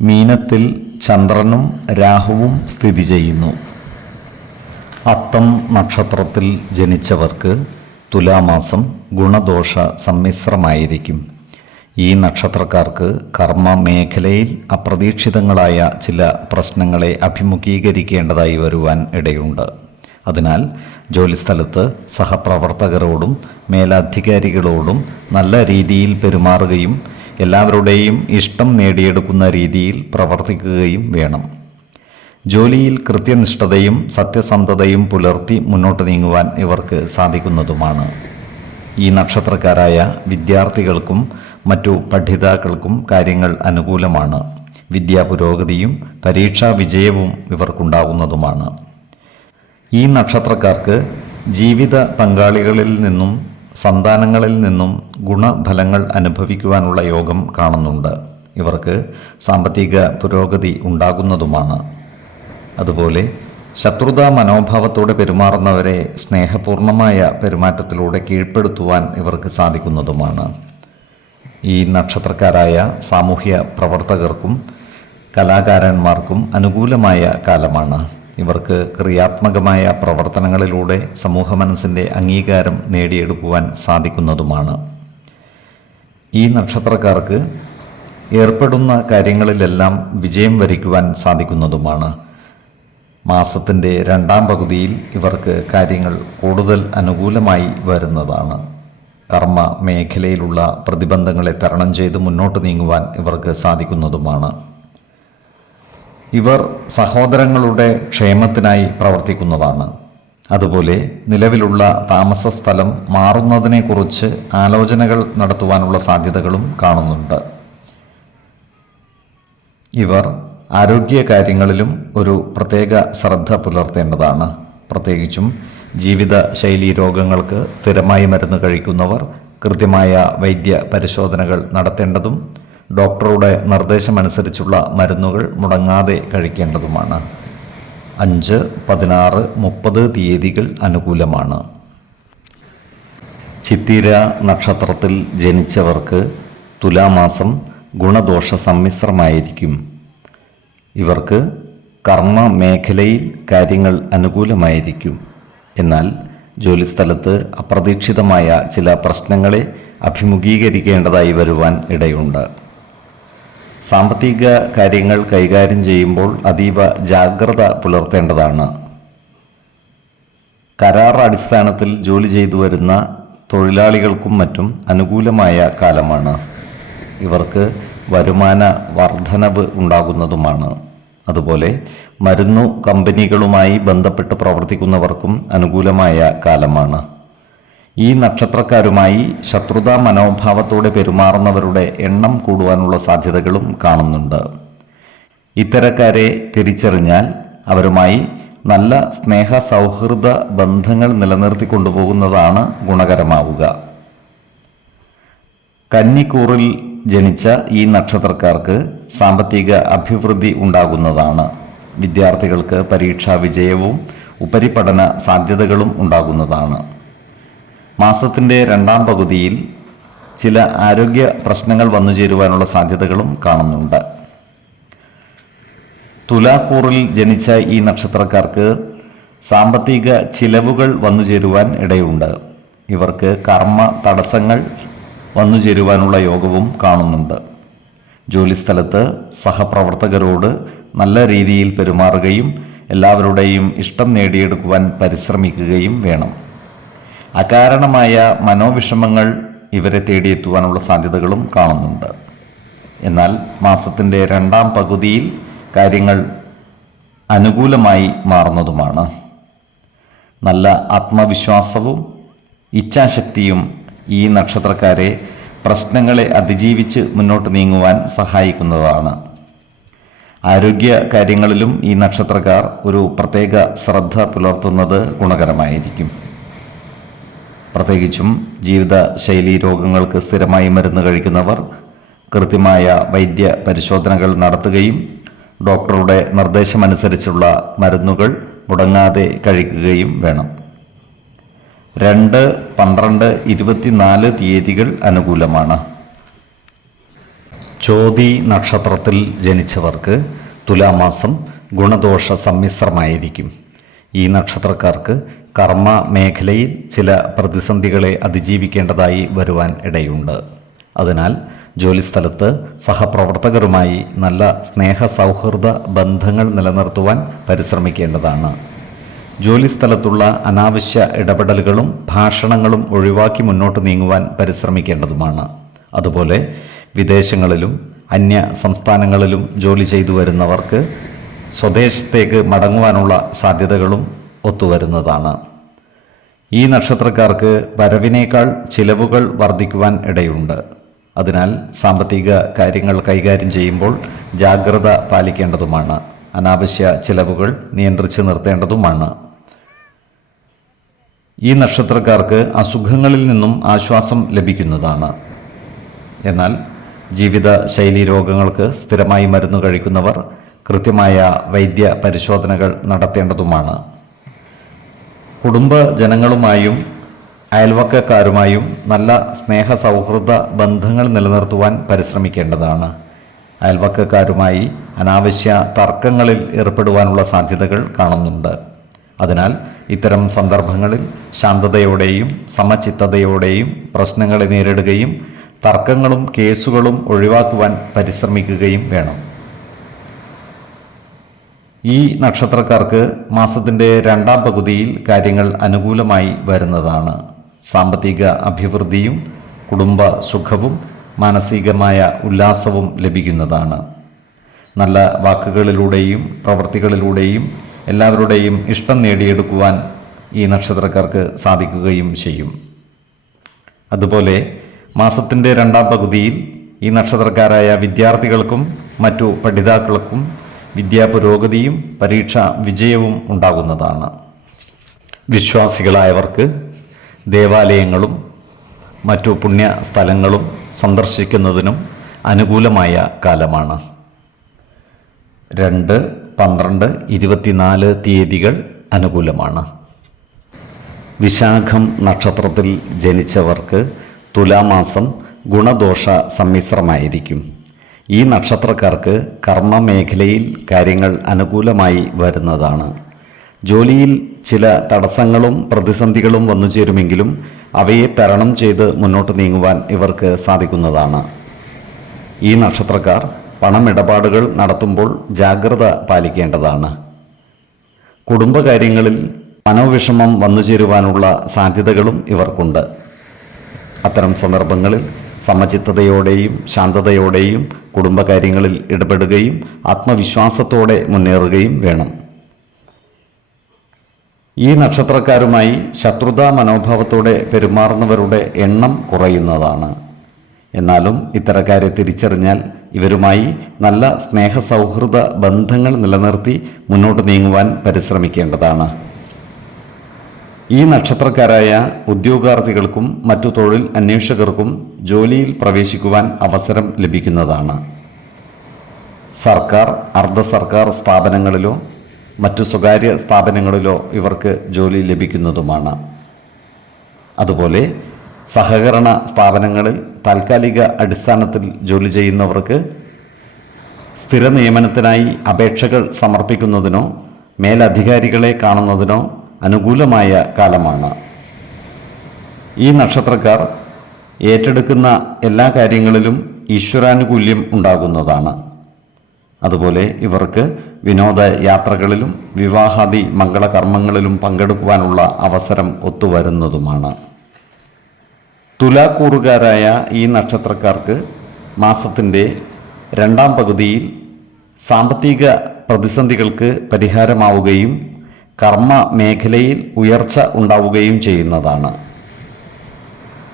മീനത്തിൽ ചന്ദ്രനും രാഹുവും സ്ഥിതി ചെയ്യുന്നു. അത്തം നക്ഷത്രത്തിൽ ജനിച്ചവർക്ക് തുലാമാസം ഗുണദോഷ സമ്മിശ്രമായിരിക്കും. ഈ നക്ഷത്രക്കാർക്ക് കർമ്മ മേഖലയിൽ അപ്രതീക്ഷിതങ്ങളായ ചില പ്രശ്നങ്ങളെ അഭിമുഖീകരിക്കേണ്ടതായി വരുവാൻ ഇടയുണ്ട്. അതിനാൽ ജോലിസ്ഥലത്ത് സഹപ്രവർത്തകരോടും മേലധികാരികളോടും നല്ല രീതിയിൽ പെരുമാറുകയും എല്ലാവരുടെയും ഇഷ്ടം നേടിയെടുക്കുന്ന രീതിയിൽ പ്രവർത്തിക്കുകയും വേണം. ജോലിയിൽ കൃത്യനിഷ്ഠതയും സത്യസന്ധതയും പുലർത്തി മുന്നോട്ട് നീങ്ങുവാൻ ഇവർക്ക് സാധിക്കുന്നതുമാണ്. ഈ നക്ഷത്രക്കാരായ വിദ്യാർത്ഥികൾക്കും മറ്റു പഠിതാക്കൾക്കും കാര്യങ്ങൾ അനുകൂലമാണ്. വിദ്യാ പുരോഗതിയും പരീക്ഷാ വിജയവും ഇവർക്കുണ്ടാകുന്നതുമാണ്. ഈ നക്ഷത്രക്കാർക്ക് ജീവിത പങ്കാളികളിൽ നിന്നും സന്താനങ്ങളിൽ നിന്നും ഗുണഫലങ്ങൾ അനുഭവിക്കുവാനുള്ള യോഗം കാണുന്നുണ്ട്. ഇവർക്ക് സാമ്പത്തിക പുരോഗതി ഉണ്ടാകുന്നതുമാണ്. അതുപോലെ ശത്രുതാ മനോഭാവത്തോടെ പെരുമാറുന്നവരെ സ്നേഹപൂർണമായ പെരുമാറ്റത്തിലൂടെ കീഴ്പ്പെടുത്തുവാൻ ഇവർക്ക് സാധിക്കുന്നതുമാണ്. ഈ നക്ഷത്രക്കാരായ സാമൂഹ്യ പ്രവർത്തകർക്കും കലാകാരന്മാർക്കും അനുകൂലമായ കാലമാണ്. ഇവർക്ക് ക്രിയാത്മകമായ പ്രവർത്തനങ്ങളിലൂടെ സമൂഹ മനസ്സിന്റെ അംഗീകാരം നേടിയെടുക്കുവാൻ സാധിക്കുന്നതുമാണ്. ഈ നക്ഷത്രക്കാർക്ക് ഏർപ്പെടുന്ന കാര്യങ്ങളിലെല്ലാം വിജയം വരിക്കുവാൻ സാധിക്കുന്നതുമാണ്. മാസത്തിന്റെ രണ്ടാം പകുതിയിൽ ഇവർക്ക് കാര്യങ്ങൾ കൂടുതൽ അനുകൂലമായി വരുന്നതാണ്. കർമ്മ മേഖലയിലുള്ള പ്രതിബന്ധങ്ങളെ തരണം ചെയ്ത് മുന്നോട്ട് നീങ്ങുവാൻ ഇവർക്ക് സാധിക്കുന്നതുമാണ്. ഇവർ സഹോദരങ്ങളുടെ ക്ഷേമത്തിനായി പ്രവർത്തിക്കുന്നതാണ്. അതുപോലെ നിലവിലുള്ള താമസ സ്ഥലം മാറുന്നതിനെക്കുറിച്ച് ആലോചനകൾ നടത്തുവാനുള്ള സാധ്യതകളും കാണുന്നുണ്ട്. ഇവർ ആരോഗ്യ കാര്യങ്ങളിലും ഒരു പ്രത്യേക ശ്രദ്ധ പുലർത്തേണ്ടതാണ്. പ്രത്യേകിച്ചും ജീവിത ശൈലി രോഗങ്ങൾക്ക് സ്ഥിരമായി മരുന്ന് കഴിക്കുന്നവർ കൃത്യമായ വൈദ്യ പരിശോധനകൾ നടത്തേണ്ടതും ഡോക്ടറുടെ നിർദ്ദേശമനുസരിച്ചുള്ള മരുന്നുകൾ മുടങ്ങാതെ കഴിക്കേണ്ടതുമാണ്. അഞ്ച് പതിനാറ് മുപ്പത് തീയതികൾ അനുകൂലമാണ്. ചിത്തിര നക്ഷത്രത്തിൽ ജനിച്ചവർക്ക് തുലാമാസം ഗുണദോഷ സമ്മിശ്രമായിരിക്കും ഇവർക്ക് കർമ്മ മേഖലയിൽ കാര്യങ്ങൾ അനുകൂലമായിരിക്കും. എന്നാൽ ജോലിസ്ഥലത്ത് അപ്രതീക്ഷിതമായ ചില പ്രശ്നങ്ങളെ അഭിമുഖീകരിക്കേണ്ടതായി വരുവാൻ ഇടയുണ്ട്. സാമ്പത്തിക കാര്യങ്ങൾ കൈകാര്യം ചെയ്യുമ്പോൾ അതീവ ജാഗ്രത പുലർത്തേണ്ടതാണ്. കരാർ അടിസ്ഥാനത്തിൽ ജോലി ചെയ്തു വരുന്ന തൊഴിലാളികൾക്കും മറ്റും അനുകൂലമായ കാലമാണ്. ഇവർക്ക് വരുമാന വർധനവ് ഉണ്ടാകുന്നതുമാണ്. അതുപോലെ മരുന്നു കമ്പനികളുമായി ബന്ധപ്പെട്ട് പ്രവർത്തിക്കുന്നവർക്കും അനുകൂലമായ കാലമാണ്. ഈ നക്ഷത്രക്കാരുമായി ശത്രുതാ മനോഭാവത്തോടെ പെരുമാറുന്നവരുടെ എണ്ണം കൂടുവാനുള്ള സാധ്യതകളും കാണുന്നുണ്ട്. ഇത്തരക്കാരെ തിരിച്ചറിഞ്ഞാൽ അവരുമായി നല്ല സ്നേഹ സൗഹൃദ ബന്ധങ്ങൾ നിലനിർത്തി കൊണ്ടുപോകുന്നതാണ് ഗുണകരമാവുക. കന്നിക്കൂറിൽ ജനിച്ച ഈ നക്ഷത്രക്കാർക്ക് സാമ്പത്തിക അഭിവൃദ്ധി ഉണ്ടാകുന്നതാണ്. വിദ്യാർത്ഥികൾക്ക് പരീക്ഷാ വിജയവും ഉപരിപഠന സാധ്യതകളും ഉണ്ടാകുന്നതാണ്. മാസത്തിന്റെ രണ്ടാം പകുതിയിൽ ചില ആരോഗ്യ പ്രശ്നങ്ങൾ വന്നു ചേരുവാനുള്ള സാധ്യതകളും കാണുന്നുണ്ട്. തുലാക്കൂറിൽ ജനിച്ച ഈ നക്ഷത്രക്കാർക്ക് സാമ്പത്തിക ചിലവുകൾ വന്നു ചേരുവാൻ ഇടയുണ്ട്. ഇവർക്ക് കർമ്മ തടസ്സങ്ങൾ വന്നു ചേരുവാനുള്ള യോഗവും കാണുന്നുണ്ട്. ജോലിസ്ഥലത്ത് സഹപ്രവർത്തകരോട് നല്ല രീതിയിൽ പെരുമാറുകയും എല്ലാവരുടെയും ഇഷ്ടം നേടിയെടുക്കുവാൻ പരിശ്രമിക്കുകയും വേണം. അകാരണമായ മനോവിഷമങ്ങൾ ഇവരെ തേടിയെത്തുവാനുള്ള സാധ്യതകളും കാണുന്നുണ്ട്. എന്നാൽ മാസത്തിന്റെ രണ്ടാം പകുതിയിൽ കാര്യങ്ങൾ അനുകൂലമായി മാറുന്നതുമാണ്. നല്ല ആത്മവിശ്വാസവും ഇച്ഛാശക്തിയും ഈ നക്ഷത്രക്കാരെ പ്രശ്നങ്ങളെ അതിജീവിച്ച് മുന്നോട്ട് നീങ്ങുവാൻ സഹായിക്കുന്നതാണ്. ആരോഗ്യ കാര്യങ്ങളിലും ഈ നക്ഷത്രക്കാർ ഒരു പ്രത്യേക ശ്രദ്ധ പുലർത്തുന്നത് ഗുണകരമായിരിക്കും. പ്രത്യേകിച്ചും ജീവിതശൈലി രോഗങ്ങൾക്ക് സ്ഥിരമായി മരുന്ന് കഴിക്കുന്നവർ കൃത്യമായ വൈദ്യ പരിശോധനകൾ നടത്തുകയും ഡോക്ടറുടെ നിർദ്ദേശമനുസരിച്ചുള്ള മരുന്നുകൾ മുടങ്ങാതെ കഴിക്കുകയും വേണം. രണ്ട് പന്ത്രണ്ട് ഇരുപത്തിനാല് തീയതികൾ അനുകൂലമാണ്. ചോതി നക്ഷത്രത്തിൽ ജനിച്ചവർക്ക് തുലാമാസം ഗുണദോഷ സമ്മിശ്രമായിരിക്കും. ഈ നക്ഷത്രക്കാർക്ക് കർമ്മ മേഖലയിൽ ചില പ്രതിസന്ധികളെ അതിജീവിക്കേണ്ടതായി വരുവാൻ ഇടയുണ്ട്. അതിനാൽ ജോലിസ്ഥലത്ത് സഹപ്രവർത്തകരുമായി നല്ല സ്നേഹ സൗഹൃദ ബന്ധങ്ങൾ നിലനിർത്തുവാൻ പരിശ്രമിക്കേണ്ടതാണ്. ജോലിസ്ഥലത്തുള്ള അനാവശ്യ ഇടപെടലുകളും ഭാഷണങ്ങളും ഒഴിവാക്കി മുന്നോട്ട് നീങ്ങുവാൻ പരിശ്രമിക്കേണ്ടതുമാണ്. അതുപോലെ വിദേശങ്ങളിലും അന്യ സംസ്ഥാനങ്ങളിലും ജോലി ചെയ്തു വരുന്നവർക്ക് സ്വദേശത്തേക്ക് മടങ്ങുവാനുള്ള സാധ്യതകളും ഒത്തുവരുന്നതാണ്. ഈ നക്ഷത്രക്കാർക്ക് വരവിനേക്കാൾ ചിലവുകൾ വർദ്ധിക്കുവാൻ ഇടയുണ്ട്. അതിനാൽ സാമ്പത്തിക കാര്യങ്ങൾ കൈകാര്യം ചെയ്യുമ്പോൾ ജാഗ്രത പാലിക്കേണ്ടതുമാണ്. അനാവശ്യ ചിലവുകൾ നിയന്ത്രിച്ച് നിർത്തേണ്ടതുമാണ്. ഈ നക്ഷത്രക്കാർക്ക് അസുഖങ്ങളിൽ നിന്നും ആശ്വാസം ലഭിക്കുന്നതാണ്. എന്നാൽ ജീവിത ശൈലി രോഗങ്ങൾക്ക് സ്ഥിരമായി മരുന്ന് കഴിക്കുന്നവർ കൃത്യമായ വൈദ്യ പരിശോധനകൾ നടത്തേണ്ടതുമാണ്. കുടുംബ ജനങ്ങളുമായും അയൽവക്കക്കാരുമായും നല്ല സ്നേഹ സൗഹൃദ ബന്ധങ്ങൾ നിലനിർത്തുവാൻ പരിശ്രമിക്കേണ്ടതാണ്. അയൽവക്കക്കാരുമായി അനാവശ്യ തർക്കങ്ങളിൽ ഏർപ്പെടുവാനുള്ള സാധ്യതകൾ കാണുന്നുണ്ട്. അതിനാൽ ഇത്തരം സന്ദർഭങ്ങളിൽ ശാന്തതയോടെയും സമചിത്തതയോടെയും പ്രശ്നങ്ങളെ നേരിടുകയും തർക്കങ്ങളും കേസുകളും ഒഴിവാക്കുവാൻ പരിശ്രമിക്കുകയും വേണം. ഈ നക്ഷത്രക്കാർക്ക് മാസത്തിന്റെ രണ്ടാം പകുതിയിൽ കാര്യങ്ങൾ അനുകൂലമായി വരുന്നതാണ്. സാമ്പത്തിക അഭിവൃദ്ധിയും കുടുംബ സുഖവും മാനസികമായ ഉല്ലാസവും ലഭിക്കുന്നതാണ്. നല്ല വാക്കുകളിലൂടെയും പ്രവൃത്തികളിലൂടെയും എല്ലാവരുടെയും ഇഷ്ടം നേടിയെടുക്കുവാൻ ഈ നക്ഷത്രക്കാർക്ക് സാധിക്കുകയും ചെയ്യും. അതുപോലെ മാസത്തിന്റെ രണ്ടാം പകുതിയിൽ ഈ നക്ഷത്രക്കാരായ വിദ്യാർത്ഥികൾക്കും മറ്റു പഠിതാക്കൾക്കും വിദ്യാപുരോഗതിയും പരീക്ഷ വിജയവും ഉണ്ടാകുന്നതാണ്. വിശ്വാസികളായവർക്ക് ദേവാലയങ്ങളും മറ്റു പുണ്യ സ്ഥലങ്ങളും സന്ദർശിക്കുന്നതിനും അനുകൂലമായ കാലമാണ്. രണ്ട് പന്ത്രണ്ട് ഇരുപത്തിനാല് തീയതികൾ അനുകൂലമാണ്. വിശാഖം നക്ഷത്രത്തിൽ ജനിച്ചവർക്ക് തുലാമാസം ഗുണദോഷ സമ്മിശ്രമായിരിക്കും. ഈ നക്ഷത്രക്കാർക്ക് കർമ്മ മേഖലയിൽ കാര്യങ്ങൾ അനുകൂലമായി വരുന്നതാണ്. ജോലിയിൽ ചില തടസ്സങ്ങളും പ്രതിസന്ധികളും വന്നു ചേരുമെങ്കിലും അവയെ തരണം ചെയ്ത് മുന്നോട്ട് നീങ്ങുവാൻ ഇവർക്ക് സാധിക്കുന്നതാണ്. ഈ നക്ഷത്രക്കാർ പണമിടപാടുകൾ നടത്തുമ്പോൾ ജാഗ്രത പാലിക്കേണ്ടതാണ്. കുടുംബകാര്യങ്ങളിൽ മനോവിഷമം വന്നു ചേരുവാനുള്ള സാധ്യതകളും ഇവർക്കുണ്ട്. അത്തരം സന്ദർഭങ്ങളിൽ സമചിത്തതയോടെയും ശാന്തതയോടെയും കുടുംബകാര്യങ്ങളിൽ ഇടപെടുകയും ആത്മവിശ്വാസത്തോടെ മുന്നേറുകയും വേണം. ഈ നക്ഷത്രക്കാരുമായി ശത്രുതാ മനോഭാവത്തോടെ പെരുമാറുന്നവരുടെ എണ്ണം കുറയുന്നതാണ്. എന്നാലും ഇത്തരക്കാരെ തിരിച്ചറിഞ്ഞാൽ ഇവരുമായി നല്ല സ്നേഹ സൗഹൃദ ബന്ധങ്ങൾ നിലനിർത്തി മുന്നോട്ട് നീങ്ങുവാൻ പരിശ്രമിക്കേണ്ടതാണ്. ഈ നക്ഷത്രക്കാരായ ഉദ്യോഗാർത്ഥികൾക്കും മറ്റു തൊഴിൽ അന്വേഷകർക്കും ജോലിയിൽ പ്രവേശിക്കുവാൻ അവസരം ലഭിക്കുന്നതാണ്. സർക്കാർ അർദ്ധ സർക്കാർ സ്ഥാപനങ്ങളിലോ മറ്റു സ്വകാര്യ സ്ഥാപനങ്ങളിലോ ഇവർക്ക് ജോലി ലഭിക്കുന്നതുമാണ്. അതുപോലെ സഹകരണ സ്ഥാപനങ്ങളിൽ താൽക്കാലിക അടിസ്ഥാനത്തിൽ ജോലി ചെയ്യുന്നവർക്ക് സ്ഥിര നിയമനത്തിനായി അപേക്ഷകൾ സമർപ്പിക്കുന്നതിനോ മേലധികാരികളെ കാണുന്നതിനോ അനുകൂലമായ കാലമാണ്. ഈ നക്ഷത്രക്കാർ ഏറ്റെടുക്കുന്ന എല്ലാ കാര്യങ്ങളിലും ഈശ്വരാനുകൂല്യം ഉണ്ടാകുന്നതാണ്. അതുപോലെ ഇവർക്ക് വിനോദ യാത്രകളിലും വിവാഹാദി മംഗളകർമ്മങ്ങളിലും പങ്കെടുക്കുവാനുള്ള അവസരം ഒത്തുവരുന്നതുമാണ്. തുലാക്കൂറുകാരായ ഈ നക്ഷത്രക്കാർക്ക് മാസത്തിന്റെ രണ്ടാം പകുതിയിൽ സാമ്പത്തിക പ്രതിസന്ധികൾക്ക് പരിഹാരമാവുകയും കർമ്മ മേഖലയിൽ ഉയർച്ച ഉണ്ടാവുകയും ചെയ്യുന്നതാണ്.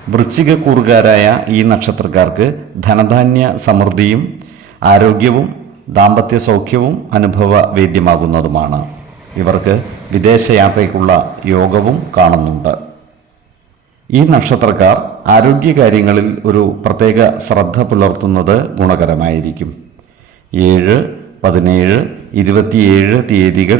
വൃശ്ചിക കൂറുകാരായ ഈ നക്ഷത്രക്കാർക്ക് ധനധാന്യ സമൃദ്ധിയും ആരോഗ്യവും ദാമ്പത്യ സൗഖ്യവും അനുഭവ വേദ്യമാകുന്നതുമാണ്. ഇവർക്ക് വിദേശയാത്രയ്ക്കുള്ള യോഗവും കാണുന്നുണ്ട്. ഈ നക്ഷത്രക്കാർ ആരോഗ്യകാര്യങ്ങളിൽ ഒരു പ്രത്യേക ശ്രദ്ധ പുലർത്തുന്നത് ഗുണകരമായിരിക്കും. ഏഴ് പതിനേഴ് ഇരുപത്തിയേഴ് തീയതികൾ